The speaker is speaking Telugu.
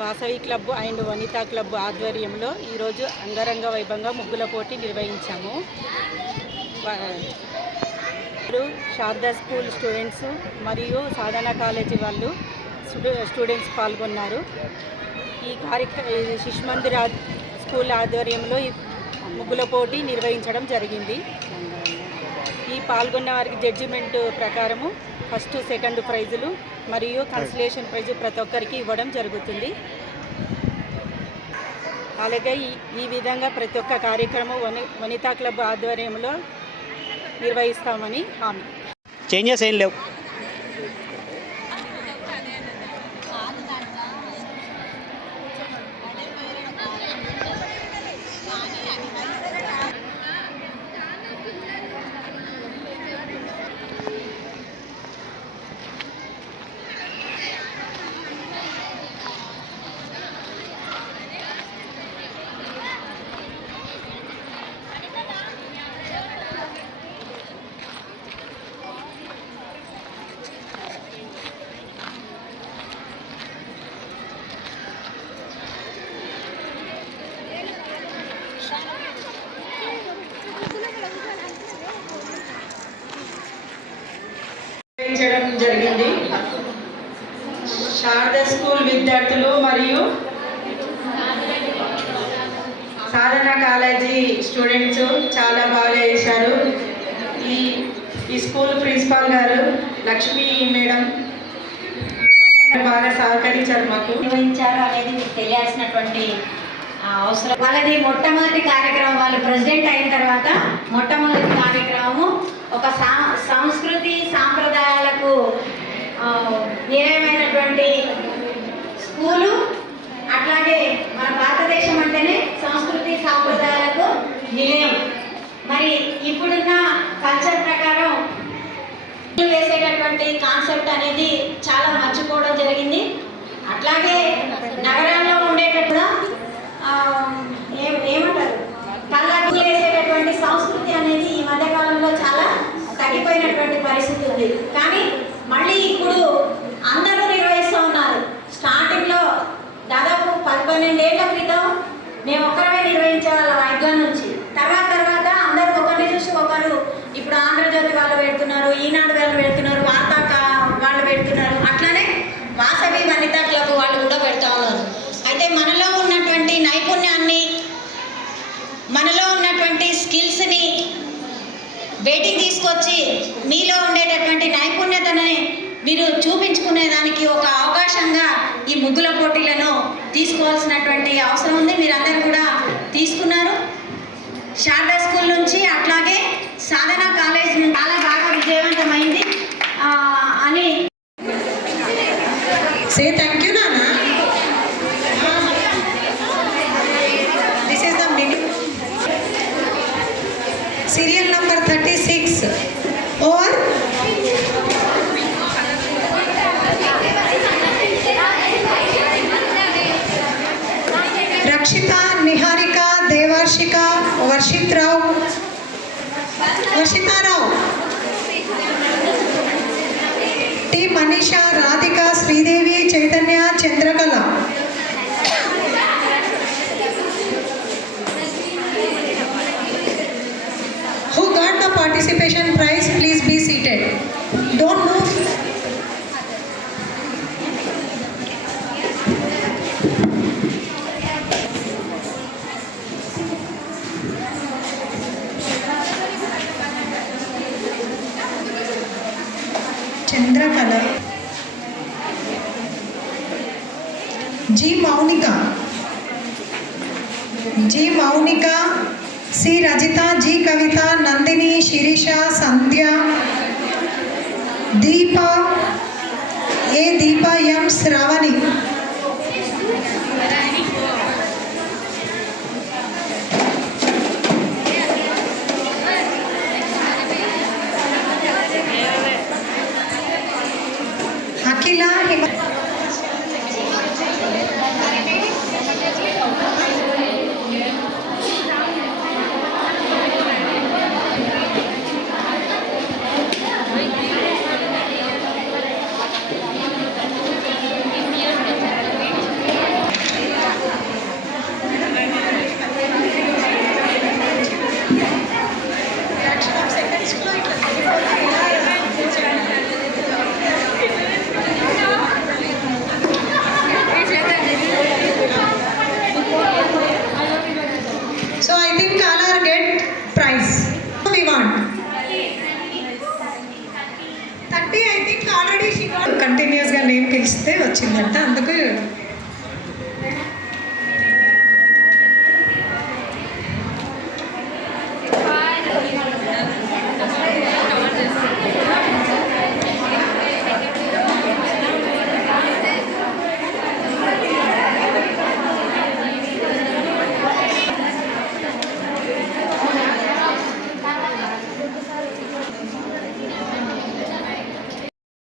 Vasavi club and Vanita club ఆధ్వర్యంలో ఈరోజు అంగరంగ వైభవంగా ముగ్గుల పోటీ నిర్వహించాము. ఇప్పుడు శారదా స్కూల్ స్టూడెంట్స్ మరియు సాధన కాలేజీ వాళ్ళు స్టూడెంట్స్ పాల్గొన్నారు. ఈ కార్యక్రమ శిశుమందిర్ స్కూల్ ఆధ్వర్యంలో ఈ ముగ్గుల పోటీ నిర్వహించడం జరిగింది. ఈ పాల్గొన్న వారికి జడ్జిమెంట్ ప్రకారము ఫస్ట్ సెకండ్ ప్రైజులు మరియు కన్సలేషన్ ప్రైజు ప్రతి ఒక్కరికి ఇవ్వడం జరుగుతుంది. అలాగే ఈ ఈ విధంగా ప్రతి ఒక్క కార్యక్రమం వని వనితా క్లబ్ ఆధ్వర్యంలో నిర్వహిస్తామని హామీ. చేంజెస్ ఏం లేవు. నిర్వహించడం జరిగింది. శారద స్కూల్ విద్యార్థులు మరియు సాధన కాలేజీ స్టూడెంట్స్ చాలా బాగా చేశారు. ఈ ఈ స్కూల్ ప్రిన్సిపాల్ గారు లక్ష్మి మేడం బాగా సహకరించారు మాకు. నిర్వహించారు అనేది మీకు తెలియాల్సినటువంటి అవసరం. వాళ్ళది మొట్టమొదటి కార్యక్రమం వాళ్ళు ప్రెసిడెంట్ అయిన తర్వాత మొట్టమొదటి కార్యక్రమము ఒక సా సంస్కృతి సాంప్రదాయాల మనకు నిలయమైనటువంటి స్కూలు అట్లాగే మన భారతదేశం అంటేనే సంస్కృతి సాంప్రదాయాలకు నిలయం. మరి ఇప్పుడున్న కల్చర్ ప్రకారం వేసేటటువంటి కాన్సెప్ట్ అనేది చాలా మర్చిపోవడం జరిగింది. అట్లాగే నగరాల్లో ఉండేటట్టుగా ఏమంటారు? కళ్ళకు వేసేటటువంటి సంస్కృతి అనేది ఈ మధ్య మేము నిర్వహించే నుంచి. తర్వాత తర్వాత అందరూ ఒకరిని చూసి ఒకరు ఇప్పుడు ఆంధ్రజ్యోతి వాళ్ళు పెడుతున్నారు ఈనాడు వాళ్ళు పెడుతున్నారు వార్తా వాళ్ళు పెడుతున్నారు. అట్లనే వాసవి వనిత క్లబ్ వాళ్ళు కూడా పెడతా ఉన్నారు. అయితే మనలో ఉన్నటువంటి నైపుణ్యాన్ని మనలో ఉన్నటువంటి స్కిల్స్ని బయటికి తీసుకొచ్చి మీలో ఉండేటటువంటి నైపుణ్యతని చూపించుకునేదానికి ఒక అవకాశంగా ఈ ముగ్గుల పోటీలను తీసుకోవాల్సినటువంటి అవసరం ఉంది మీరందరూ కూడా తీసుకున్నారు శారదా స్కూల్ నుంచి అట్లాగే సాధన కాలేజ్ నుంచి చాలా బాగా విజయవంతమైంది అని say thank you Nana. This is the middle. Serial number 36. Or Varshika Varshit Rao Varshita Rao T Manisha Radhika, Sridevi, Chaitanya, Chandrakala. Who got the participation prize please be seated don't know G Mounika. G Mounika C Rajitha G Kavitha Nandini Sirisha Sandhya Deepa A Deepa M Sravani. పిలిస్తే వచ్చిందంట. అందుకు